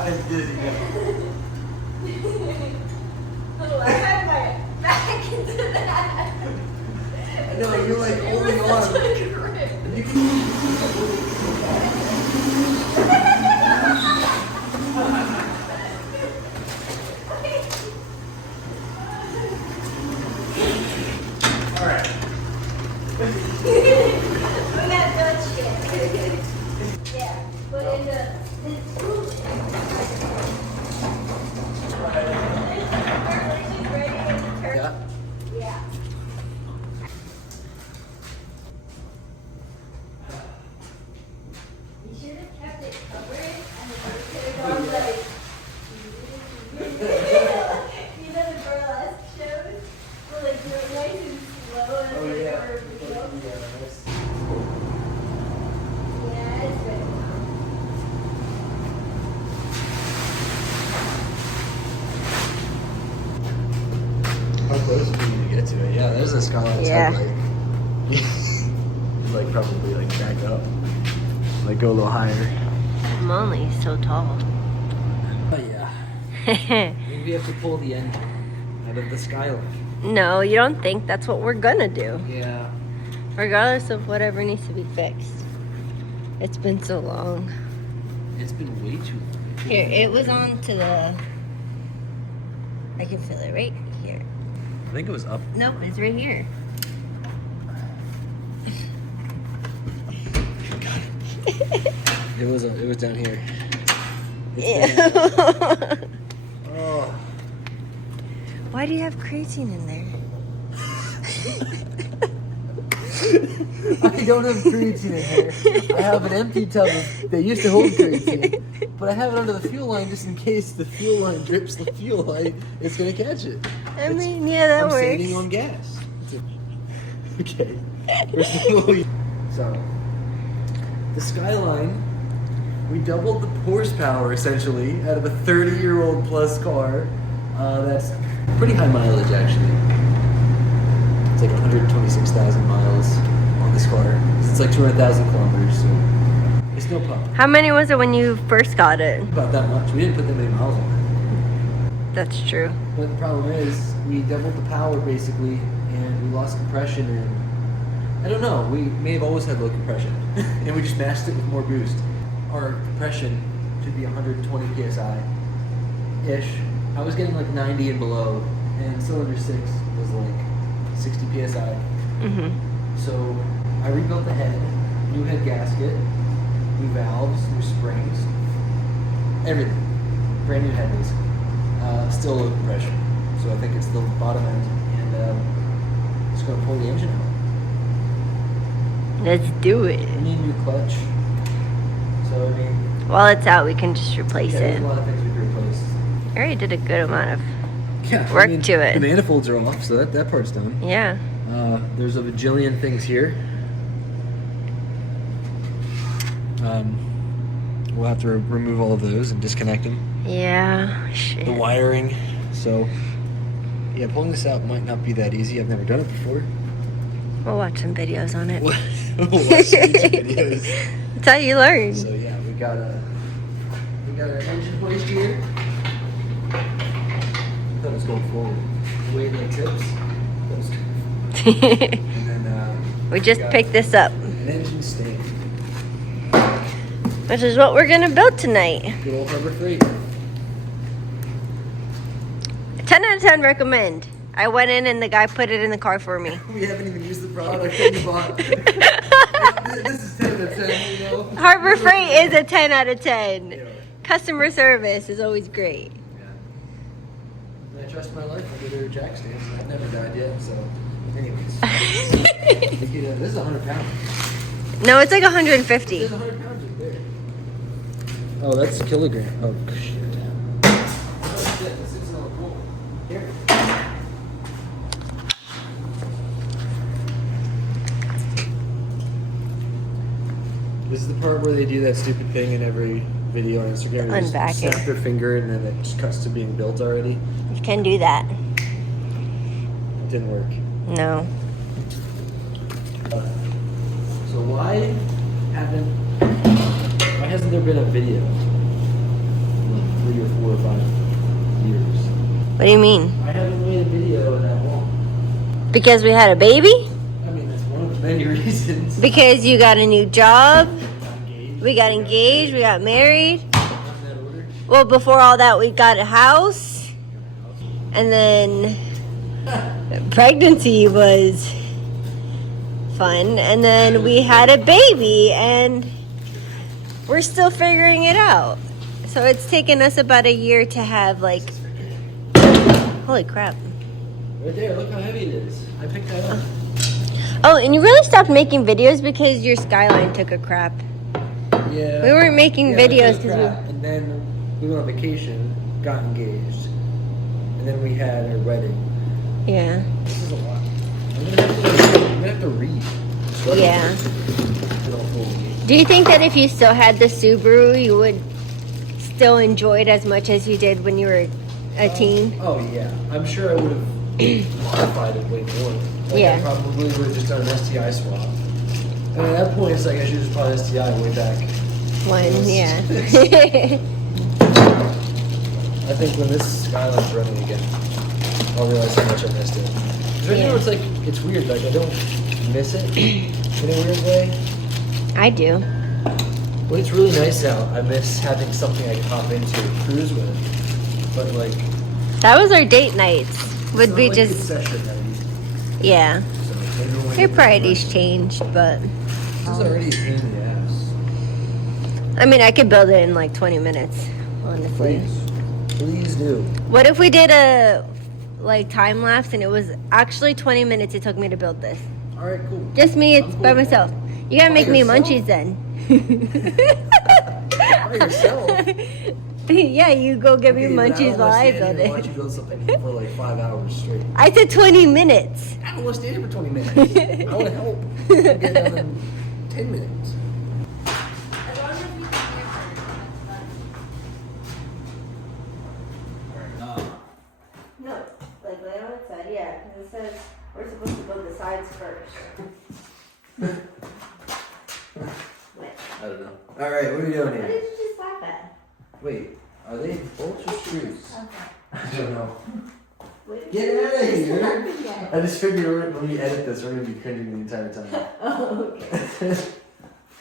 I did, Oh, I had my back into that. I know, you're like holding on. Such a grip. You can... Alright. We got done shit. Yeah, but in the Yeah. yeah. You should have kept it covered and the bird could have gone like you know the burlesque shows? Where like do it nice and slow and Oh, they yeah. were real. Yeah, Yeah, it's good. how close are you to get to it? Yeah, there's a Skyline. Yeah. You'd like probably like back up. Like go a little higher. I'm only so tall. Oh yeah. Maybe we have to pull the engine out of the Skyline. No, you don't think that's what we're gonna do. Yeah. Regardless of whatever needs to be fixed. It's been so long. It's been way too long. Here, it was on to the... I can feel it right here. I think it was up. Nope, it's right here. It was down here. Ew. Oh. Why do you have creatine in there? I don't have creatine in here. I have an empty tub that used to hold creatine, but I have it under the fuel line just in case the fuel line drips the fuel light. It's gonna catch it. I mean, yeah, that I'm works. saving on gas. Okay. So, the Skyline, we doubled the horsepower essentially out of a 30-year-old plus car. That's pretty high mileage actually. It's like 126,000 miles on this car. It's like 200,000 kilometers, so it's no pump. How many was it when you first got it? About that much. We didn't put that many miles on it. That's true. But the problem is, we doubled the power basically, and we lost compression, and I don't know, we may have always had low compression, and we just matched it with more boost. Our compression should be 120 psi-ish. I was getting like 90 and below, and cylinder 6 was like 60 psi. Mm-hmm. So I rebuilt the head, new head gasket, new valves, new springs, everything. Brand new head basically. Still low compression. So I think it's the bottom end, and just gonna pull the engine out. Let's do it. We need a new clutch. So I mean, While it's out, we can just replace yeah, there's it. a lot of things we could replace. I already did a good amount of Yeah, work to it. The manifolds are off, so that part's done. Yeah. There's a bajillion things here. We'll have to remove all of those and disconnect them. Yeah. Shit. The wiring. So, yeah, pulling this out might not be that easy. I've never done it before. We'll watch some videos on it. We'll watch some YouTube videos. That's how you learn. So yeah, we got our engine placed here. I thought it was going forward. The way it trips. That was good. And then We just got picked this up, an engine stand. which is what we're gonna build tonight. Good old Harbor Freight. 10 out of 10 recommend. I went in and the guy put it in the car for me. We haven't even used the product that we bought. This is 10 out of 10, you know? Harbor Freight is a 10 out of 10. Yeah. Customer service is always great. Yeah. I trust my life under their jack stands. I've never died yet, so anyways. This is 100 pounds. No, it's like There's 150. 100 pounds right there. Oh, that's a kilogram. Oh, shit. Oh, shit. This is so cool. Here. This is the part where they do that stupid thing in every video on Instagram. They just Unbacking. snap their finger and then it just cuts to being built already. You can do that. It didn't work. No. So why hasn't there been a video? What do you mean? I haven't made a video in that long. Because we had a baby? I mean, that's one of the many reasons. Because you got a new job? Engaged. We got engaged, we got married. In that order. Well, before all that, we got a house. And then pregnancy was fun. And then we had a baby, and we're still figuring it out. So it's taken us about a year to have, like, holy crap. Right there, look how heavy it is. I picked that up. Oh, and you really stopped making videos because your Skyline took a crap. Yeah. We weren't making videos because And then we went on vacation, got engaged, and then we had our wedding. Yeah. This is a lot. I'm gonna have to read. Yeah. Do you think that if you still had the Subaru, you would still enjoy it as much as you did when you were a teen? Oh yeah, I'm sure I would have modified it way more. Like, Yeah. I probably would have just done an STI swap. And at that point, it's like I should have just bought an STI way back. Yeah. I think when this Skyline's running again, I'll realize how much I missed it. 'Cause right now it's like, it's weird, like I don't miss it in a weird way. I do. When it's really nice out, I miss having something I can hop into and cruise with. But like, That was our date nights. Would it's be not like just, session that used to be. yeah. So maybe when Your we- priorities changed, but This is already a pain in the ass. I mean, I could build it in like 20 minutes, honestly. Please do. What if we did a like time lapse and it was actually 20 minutes it took me to build this? All right, cool. Just me, it's I'm cool by with myself. You gotta By make me yourself? munchies then. By yourself? Yeah, you go get me Okay, but munchies while I don't wanna build stand here and watch it. you build something for like 5 hours straight. I said 20 minutes. I don't want to stand here for 20 minutes. I want to help. I'll get done in 10 minutes. As long as we can hear her, that's fine. No, like lay on its side, yeah, because it says we're supposed to build the sides first. What? I don't know. All right, what are we doing What here? did you just laugh at? Wait, are they bolts or screws? Okay. I don't know. What did Get you out of just here. laugh at? I just figured when we edit this, we're going to be cringing the entire time. Oh, okay.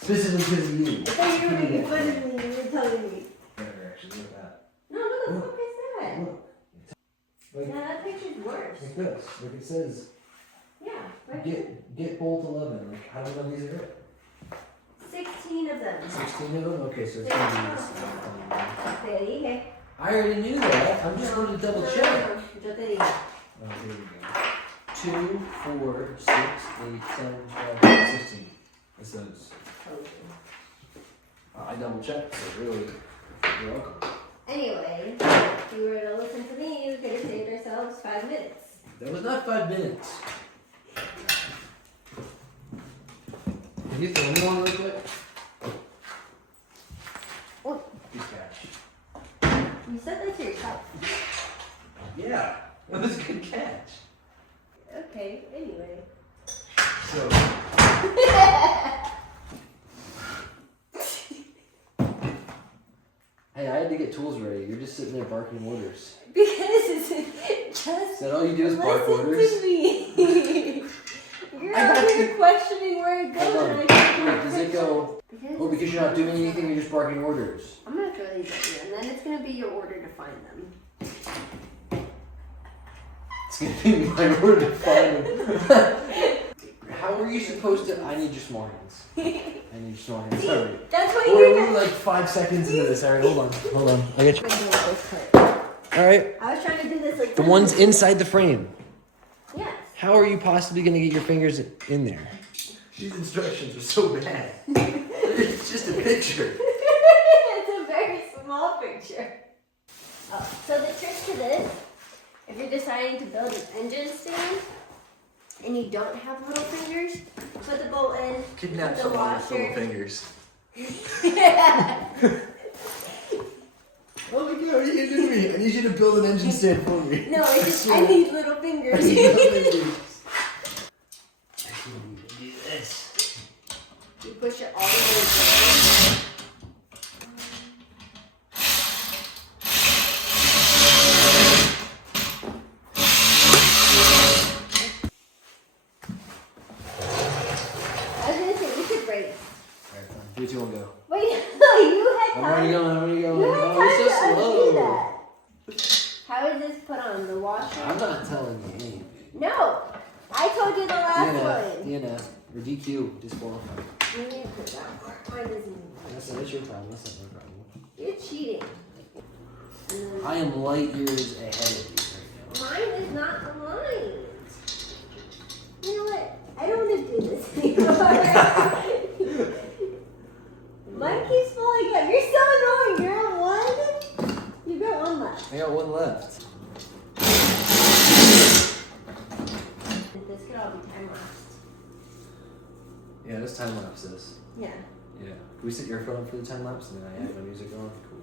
Specifically because of you. I thought you were making fun of me. You were telling me. Better actually, look at that. No, what the fuck is that? Look. Like, Yeah, that picture's worse. like this. Like it says, Yeah, right here. get bolt 11. Like, how do we know these are it? 16 of them. 16 of them? Okay, so it's going to be this. Te dije. I already knew that. I'm just going to double check. Yo te dije. Oh, here we go. 2, 4, 6, 8, 7, 12, 16. That's those. I double checked, so really, you're welcome. Anyway, if you were to listen to me, we could have saved ourselves 5 minutes. That was not 5 minutes. Can you throw me one real quick? What? Good catch. You said that to yourself. Yeah, that was a good catch. Okay, anyway. So, hey, I had to get tools ready. You're just sitting there barking orders. Because it's just Is that all you do is bark listen orders? to me. You're I out got here you. questioning where it goes. Hold on. And I can't Wait, does it go? Oh, because you're not doing anything, you're just barking orders. I'm gonna throw these at you, and then it's gonna be your order to find them. It's gonna be my order to find them. How are you supposed to? I need your small hands. I need your small hands. Sorry. That's what We're you're only like 5 seconds into this. All right, hold on. I got you. I All right. was trying to do this like The one's inside the frame. Yes. How are you possibly gonna get your fingers in there? These instructions are so bad. It's just a picture. It's a very small picture. Oh, so the trick to this, if you're deciding to build an engine stand and you don't have little fingers, put the bolt in, Kidnap put the someone with little washer. fingers. Yeah. Oh my god, what are you gonna do to me? I need you to build an engine stand for me. No, it's just, I need little fingers. I need little fingers. I need to do this. You push it all the way down. how to slow. do that. How is this put on? The washer? I'm not telling you anything. No. I told you the last one. DNF, or DQ, disqualified. You need to put that one. Mine doesn't need to. That's your problem. That's not my problem. You're cheating. I am light years ahead of you right now. Mine is not aligned. You know what? I don't want to do this anymore. Mine keeps falling out. You're so annoying. You're on one. You've got one left. I got one left. This could all be time lapsed. Yeah, this time lapse this. Yeah. Yeah. Can we set your phone up for the time lapse and then I have my music on? Cool.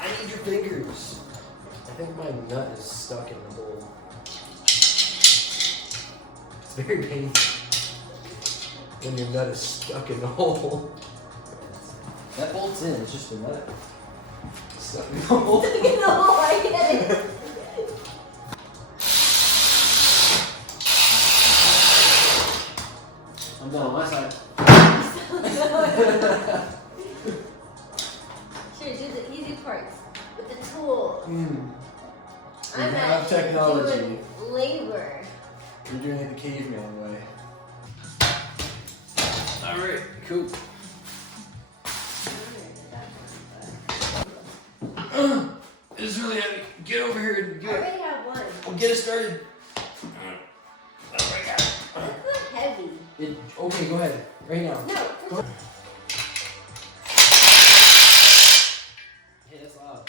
I need your fingers. I think my nut is stuck in the hole. It's very painful when your nut is stuck in the hole. That bolt's in, it's just the nut. Stuck in the hole. Stuck in the hole, I get it. I'm done on my side. Sure, do the easy parts with the tool. We I'm have actually technology. doing labor. You're doing it the caveman way. Alright, cool. This is really heavy. Get over here and I do it. already have one. We'll get it started. It's not heavy. Okay, go ahead. Right now. No. Go. Hey, that's loud.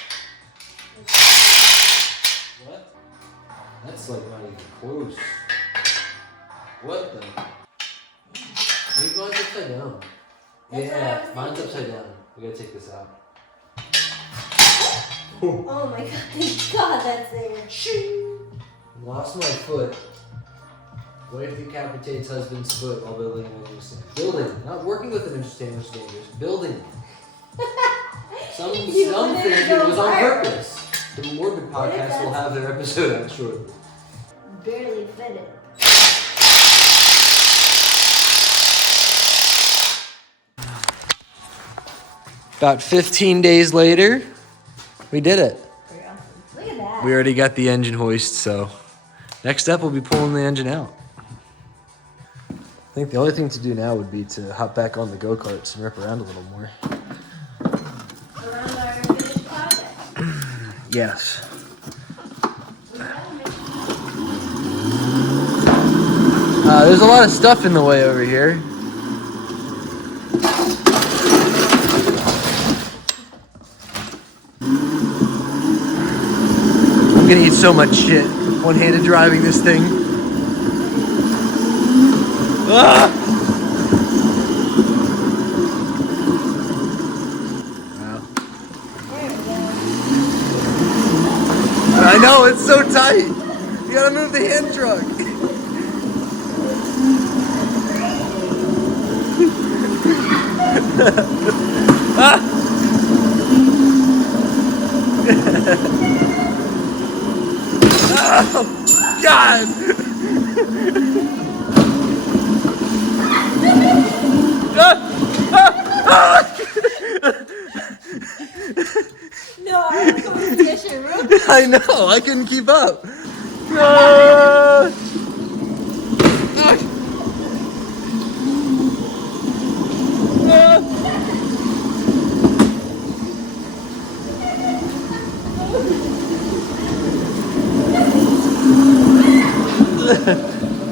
What? That's like not even close. What the? Maybe mine's upside down. That's what I Yeah, was mine's thinking. upside down. We gotta take this out. Oh my god, thank God that's there. Lost my foot. Wife decapitates husband's foot while building an engine stand. Building, not working with an engine stand, which is dangerous. Building. Some You wanted think to it go was on viral. purpose. The Morbid What if podcast will that's- have their episode out shortly. Barely fit it. About 15 days later, we did it. Pretty awesome. Look at that. We already got the engine hoist, so next step will be pulling the engine out. I think the only thing to do now would be to hop back on the go-karts and rip around a little more. Around our finished project. Yes. There's a lot of stuff in the way over here. I'm gonna eat so much shit one-handed driving this thing. Ah! Wow. I know, it's so tight. You gotta move the hand truck. Ah! Oh, God! No, I have to go to the kitchen room. I know, I couldn't keep up. Ah!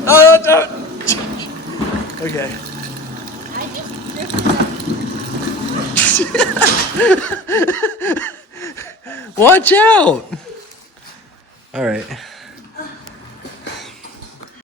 Oh, don't. Okay. I just drifted up. Watch out! All right.